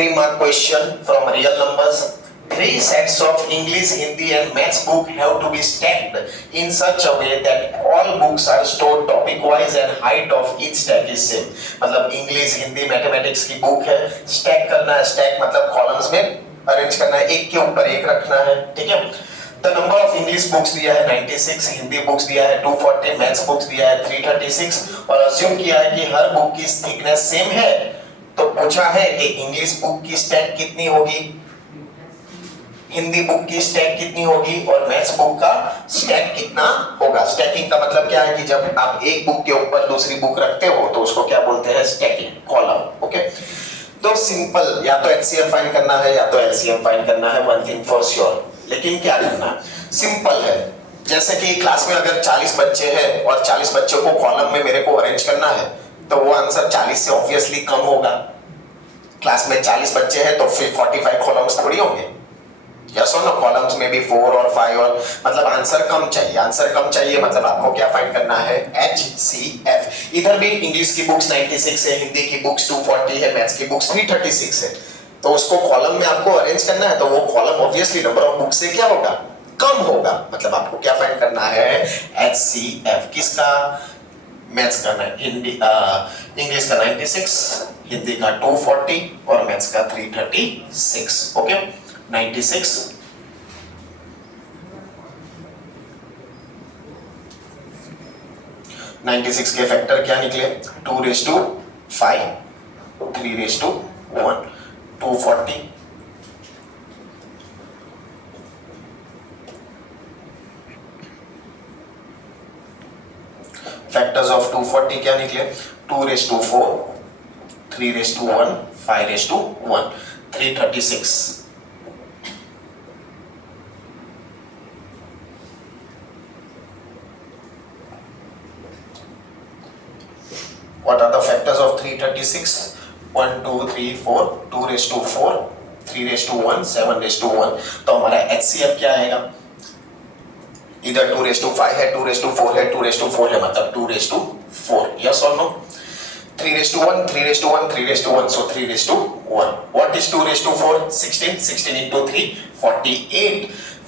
3 mark question from real numbers. 3 sets of English, Hindi and Maths book have to be stacked in such a way that all books are stored topic wise and height of each stack is same. मतलब English, Hindi, mathematics की book है, stack करना है, stack मतलब columns में arrange करना है, एक के ऊपर एक रखना है, ठीक है। The number of English books दिया है 96, हिंदी बुक्स दिया है 240, मैथ्स बुक्स दिया है 336 और अज्यूम किया है कि हर बुक की थिकनेस सेम है। तो पूछा है कि इंग्लिश बुक की स्टैक कितनी होगी, हिंदी बुक की स्टैक कितनी होगी और मैथ्स बुक का स्टैक कितना होगा। स्टैकिंग का मतलब क्या है कि जब आप एक बुक के ऊपर दूसरी बुक रखते हो तो उसको क्या बोलते हैं, स्टैकिंग, कॉलम। ओके, तो सिंपल, या तो एचसीएफ फाइंड करना है या तो एलसीएम फाइंड करना है, वन थिंग फॉर श्योर। लेकिन क्या करना है, सिंपल है। जैसे कि क्लास में अगर 40 बच्चे हैं और 40 बच्चों को कॉलम में मेरे को अरेंज करना है तो वो आंसर 40 से ऑब्वियसली कम होगा। क्लास में 40 बच्चे हैं तो फिर 45 कॉलम्स थोड़ी होंगे, यस और नो। कॉलम्स में भी 4 और 5 और मतलब आंसर कम चाहिए। आंसर कम चाहिए मतलब आपको क्या फाइंड करना है, HCF। इधर भी इंग्लिश की बुक्स 96 है, हिंदी की बुक्स 240 है, मैथ्स की बुक्स 336 है, तो उसको कॉलम में आपको अरेंज करना है तो वो column obviously number of books से क्या होगा, कम होगा। मतलब आपको क्या फाइंड करना है, HCF। किसका, मैथ्स का हिंदी, इंग्लिश का 96, हिंदी का 240 और मैथ्स का 336। ओके, 96 96 के फैक्टर क्या निकले, 2⁵5, 3⁵1, 240, फैक्टर्स ऑफ 240 क्या निकले, 2⁴4, 3⁵1, 5⁵1, 336। What are the factors of 336? 1, 2, 3, 4, 2⁴4, 3⁵1, 7⁵1। तो हमारा HCF क्या आएगा, इधर 2⁵5 है, 2⁴4 है, 2⁴4 है, मतलब 2⁴4, yes or no? 3⁵1, 3⁵1, 3⁵1, so 3⁵1. What is 2⁴4? 16, 16 into 3, 48.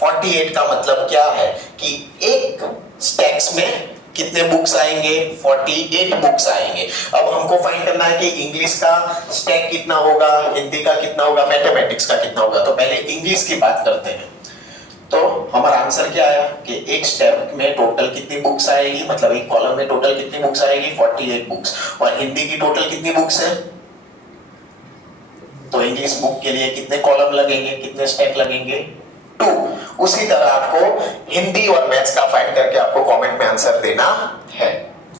48 का मतलब क्या है कि एक स्टैक्स में कितने बुक्स आएंगे, 48 बुक्स आएंगे। अब हमको फाइंड करना है कि इंग्लिश का स्टैक कितना होगा, हिंदी का कितना होगा, मैथमेटिक्स का कितना होगा। तो पहले इंग्लिश की बात करते हैं। तो हमारा आंसर क्या आया कि एक स्टेप में टोटल कितनी बुक्स आएगी, मतलब एक कॉलम में टोटल कितनी बुक्स आएगी, 48 बुक्स। और हिंदी की टोटल कितनी बुक्स है, तो इंग्लिश बुक के लिए कितने कॉलम लगेंगे, कितने स्टेप लगेंगे, 2। उसी तरह आपको हिंदी और मैथ्स का फाइंड करके आपको कमेंट में आंसर देना है।